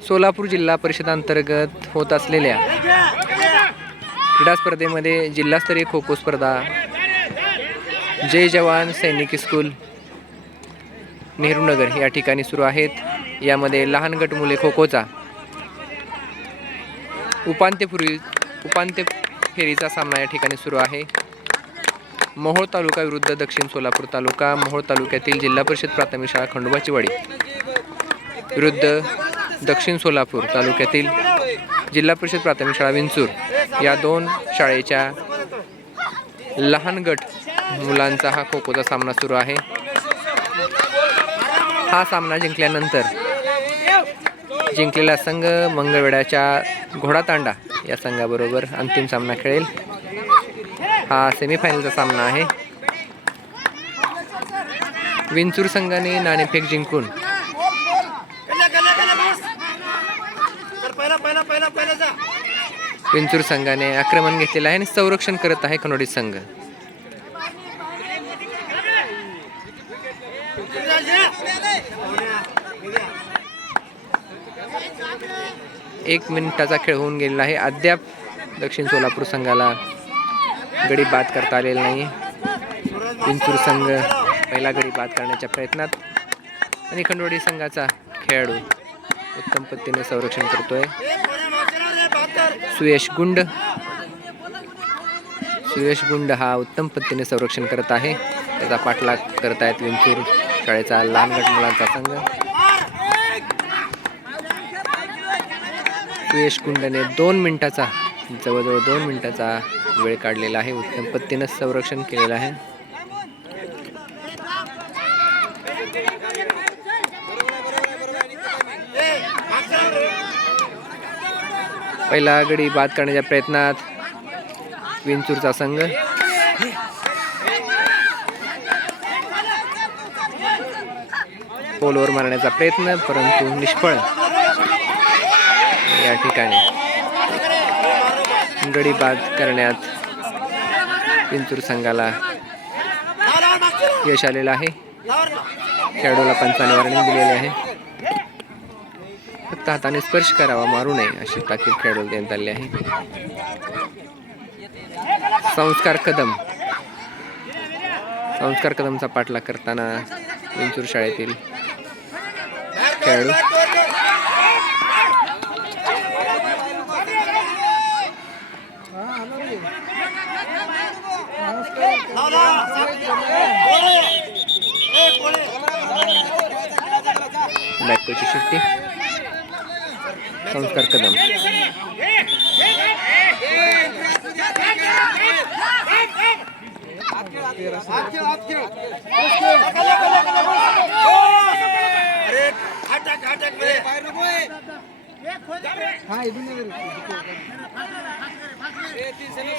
सोलापूर जिल्हा परिषद अंतर्गत होत असलेल्या क्रीडा स्पर्धेमध्ये जिल्हास्तरीय खो खो स्पर्धा जय जवान सैनिक स्कूल नेहरू नगर या ठिकाणी सुरू आहेत। यामध्ये लहान गट मुले खो खोचा उपांत्य फेरीचा सामना या ठिकाणी सुरू आहे। मोहोळ तालुका विरुद्ध दक्षिण सोलापूर तालुका। मोहोळ तालुक्यातील जिल्हा परिषद प्राथमिक शाळा खंडोबाची वाडी विरुद्ध दक्षिण सोलापूर तालुक्यातील जिल्हा परिषद प्राथमिक शाळा विंचूर या दोन शाळेच्या लहान गट मुलांचा हा खो खोचा सामना सुरू आहे। हा सामना जिंकल्यानंतर जिंकलेला संघ मंगळवेढ्याच्या घोडातांडा या संघाबरोबर अंतिम सामना खेळेल। हा सेमीफायनलचा सामना आहे। विंचूर संघाने नाणेफेक जिंकून विंचूर संघाने आक्रमण घेतलेलं आहे आणि संरक्षण करत आहे खनोडी संघ। एक मिनिटाचा खेळ होऊन गेलेला आहे। अद्याप दक्षिण सोलापूर संघाला गडी बाद करता आलेला नाही। विंचूर संघ पहिला गडी बाद करण्याच्या प्रयत्नात आणि खंडोडी संघाचा खेळाडू उत्तम पद्धतीने संरक्षण करतोय। सुयश गुंड हा उत्तम पद्धतीने संरक्षण करत आहे। त्याचा पाठलाग करत आहेत विंचूर शाळेचा लहान गट मुलांचा संघ। सुयश गुंडने जवळजवळ 2 मिनिटाचा वेळ काढलेला आहे। उत्तम पद्धतीने संरक्षण केलेलं आहे। पहिला गडी बाद करण्याच्या प्रयत्नात विंचूरचा संघ। पोलवर मारण्याचा प्रयत्न परंतु निष्फळ। या ठिकाणी गडी बाद करण्यात विंचूर संघाला यश आलेलं आहे। खेळाडूला पंचाने वॉर्निंग दिलेली आहे। फक्त हाताने स्पर्श करावा, मारू नये अशी ताकीद खेळाडूला देण्यात आली आहे। संस्कार कदमचा पाठलाग करताना विंचूर शाळेतील खेळाडू। बॅकची शिट्टी संस्कार कदम।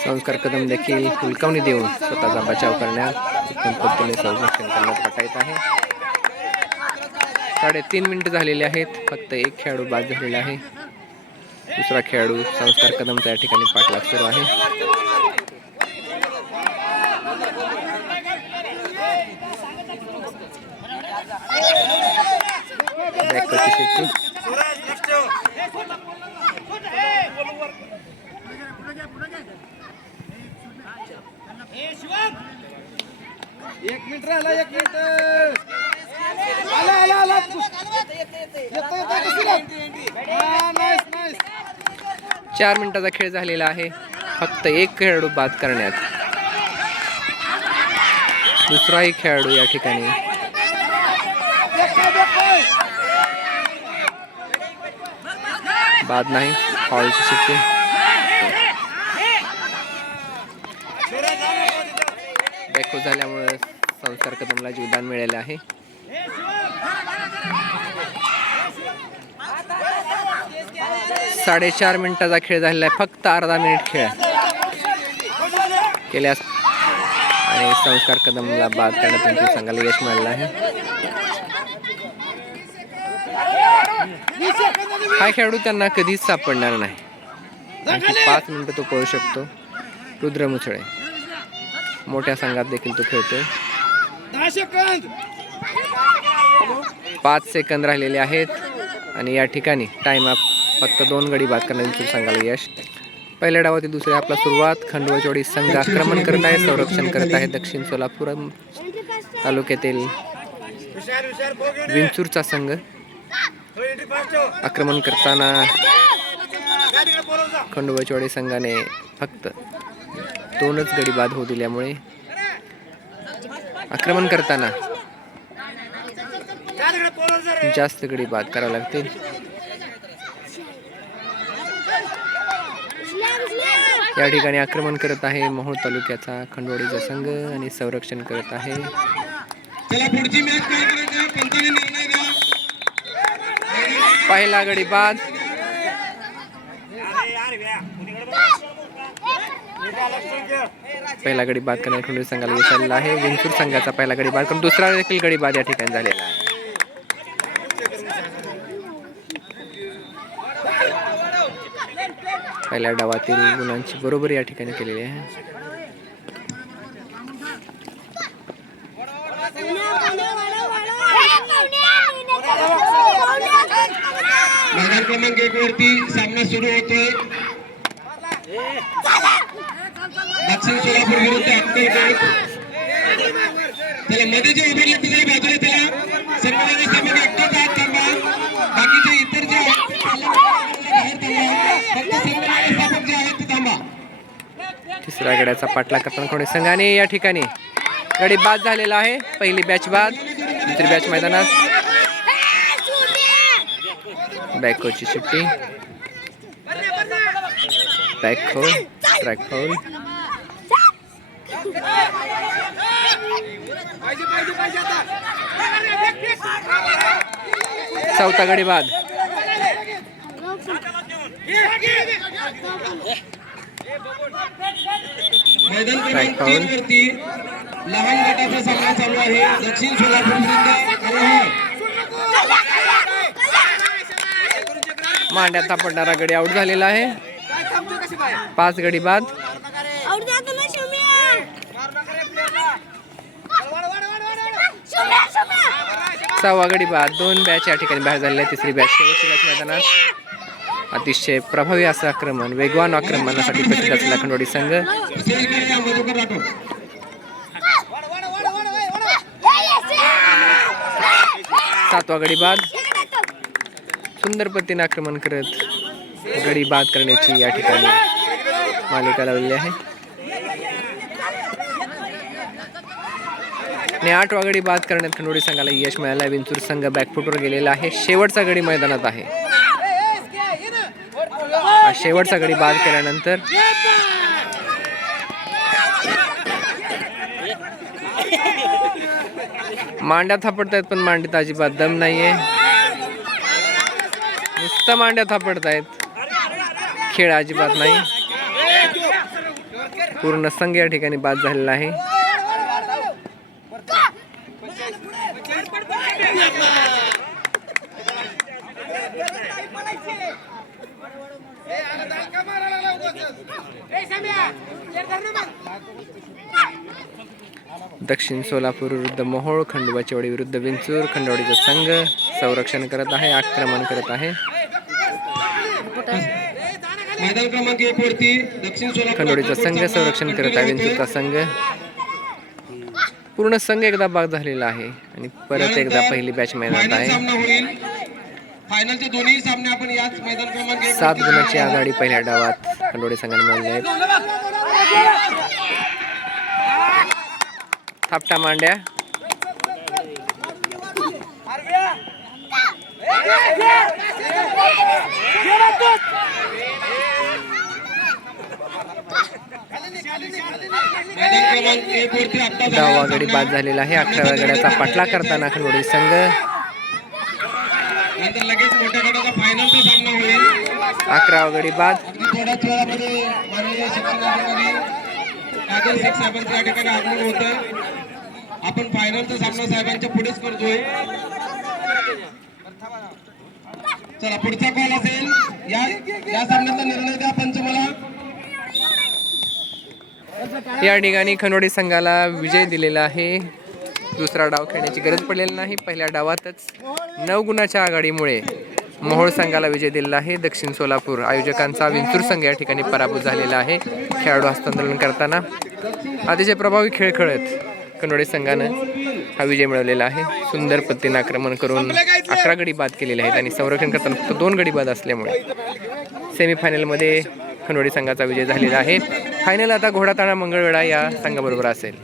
संस्कार कदम देखील हुलकावणी देऊन स्वतःचा बचाव करण्यात उत्तम पद्धतीने संरक्षण करण्यात पाठायत आहे। 3.5 मिनिटं झालेले आहेत। फक्त एक खेळाडू बाद झालेला आहे। दुसरा खेळाडू संस्कार कदमचा या ठिकाणी पाठलाग सुरू आहे। एक मिनिट राहिला, 4 मिनिटाचा खेळ झालेला आहे। फक्त एक खेळाडू बाद करण्यात दुसराही खेळाडू या ठिकाणी बाद नाही। फाऊलची शिट्टी। बॅकहो झाल्यामुळे संस्कार कदमला जीवदान मिळाले आहे। साडेचार मिनिटाचा खेळ झालेला आहे। फक्त अर्धा मिनिट खेळ केल्यास आणि संस्कार कदमला बाद करण्यात त्यांच्या संघाला यश मिळालं आहे। हा खेळाडू त्यांना कधीच सापडणार नाही। आणखी 5 मिनिटं तो पळू शकतो। रुद्र मुसळे मोठ्या संघात देखील तो खेळतोय। 10 सेकंद 5 सेकंद राहिलेले आहेत। आणि या ठिकाणी टाइम अप फक्त 2 गडी बाद करण्यात विंचूर संघाला यश. पहिल्या डावातील दुसऱ्या आपला सुरुवात. खंडोबाचीवाडी संघ आक्रमण करत आहे, संरक्षण करत आहे दक्षिण सोलापूर तालुक्यातील विंचूरचा संघ. आक्रमण करताना खंडोबाचीवाडी संघाने फक्त 2च गडी बाद होऊ दिल्यामुळे आक्रमण करताना जास्त गडी बाद करावे लागतील. या ठिकाणी आक्रमण करत आहे मोहोळ तालुक्याचा खंडोबाचा संघ आणि संरक्षण करत आहे. पहिला गडी बाद. पहिला गडी बाद करण्यात खंडोबा संघाला यश आलेलं आहे. विंचूर संघाचा पहिला गडी बाद करून दुसरा देखील गडी बाद या ठिकाणी झालेला आहे. पहिल्या डावातील गुणांची बरोबर या ठिकाणी केलेली आहे. मैदान क्रमांक 1 वरती सामना सुरू होतोय. दक्षिण सोलापूर विरुद्ध अक्कलकोट. त्याला मध्ये जे उभारले तिथे बाजूला त्याला सर्वांनी सामने एकटाच हात थांबा. बाकीचे इतर जे आहेत ते बाहेर थांबा. फक्त सर्वांनी स्थापक जे आहेत ते थांबा. तिसऱ्या गड्याचा पाठलाग करताना खंडोबा संघाने या ठिकाणी गडी बाद झालेला आहे. पहिली बॅच बाद. दुसरी बॅच मैदानात. बॅकची सुट्टी. Back foul. Track foul. चौथा गडी बाद. मैदान क्रमांक 3 वरती लहान गटाचा सामना चालू आहे. दक्षिण सोलापूर विरुद्ध मांड्यात सापडणारा गडी आउट झालेला आहे. 5 गडी बाद. सहावा गडी बाद. 2 बॅच या ठिकाणी बाहेर झालेल्या. तिसरी बॅच शेवटची बॅच मैदानात. अतिशय प्रभावी असं आक्रमण, वेगवान आक्रमणासाठी प्रसिद्ध असलेला खंडोबाची संघ. सातवा गडी बाद. सुंदर पद्धतीने आक्रमण करत गडी बाद करण्याची या ठिकाणी मालिका लावलेली आहे. आणि 8वा गडी बाद करण्यात खंडोबाची संघाला यश मिळालं. विंचूर संघ बॅकफुटवर गेलेला आहे. शेवटचा गडी मैदानात आहे. शेवटचा गडी बाद केल्यानंतर मांड्या थापडतायत, पण मांडीत अजिबात दम नाहीये. नुसतं मांड्या थापडतायत, खेळ अजिबात नाही. पूर्ण संघ या ठिकाणी बाद झालेला आहे. दक्षिण सोलापूर विरुद्ध मोहोळ. खंडोबाचीवाडी विरुद्ध विंचूर. खंडोबाचा संघ संरक्षण करत आहे, आक्रमण करत आहे. मैदान क्रमांक 1 वरती दक्षिण सोलापूर खंडोबाचा संघ संरक्षण करत आहे. विंचूरचा संघ. पूर्ण संघ एकदा बाद झालेला आहे आणि परत एकदा पहिली बॅच मैदानात आहे. फायनलचे दोन्ही सामने आपण याच मैदान क्रमांक 1 7 गुणाची आघाडी पहिल्या डावात खंडोबा संघाने मिळवली आहे. थापटा मांड्या. दहावा गडी बाद झालेला आहे. 11व्या गड्याचा पाठलाग करताना खंडोबा संघ. नंतर लगेच मोठ्या गटाचा फायनलचा सामना होईल. 11वा गडी बाद. थोड्याच वेळामध्ये माननीय शिक्षणाधिकारी काजल शेख साहेबांचं या ठिकाणी आगमन होतं. आपण फायनलचा सामना साहेबांच्या पुढेच करतोय. चला पुढचा कॉल असेल. या सामन्याचा निर्णय द्या पंचमला. या ठिकाणी खंडोबा संघाला विजय दिलेला आहे. दुसरा डाव खेळण्याची गरज पडलेली नाही. पहिल्या डावातच 9 गुणाच्या आघाडीमुळे मोहोळ संघाला विजय दिलेला आहे. दक्षिण सोलापूर आयोजकांचा विंचूर संघ या ठिकाणी पराभूत झालेला आहे. खेळाडू हस्तांदोलन करताना अतिशय प्रभावी खेळ खेळत कनोडे संघानं हा विजय मिळवलेला आहे. सुंदर पद्धतीने आक्रमण करून 11 गडी बाद केलेले आहेत आणि संरक्षण करताना फक्त 2 गडी बाद असल्यामुळे सेमीफायनलमध्ये खनोडी संघाचा विजय झालेला आहे. फायनल आता घोडाताणा मंगळवेढा या संघाबरोबर असेल.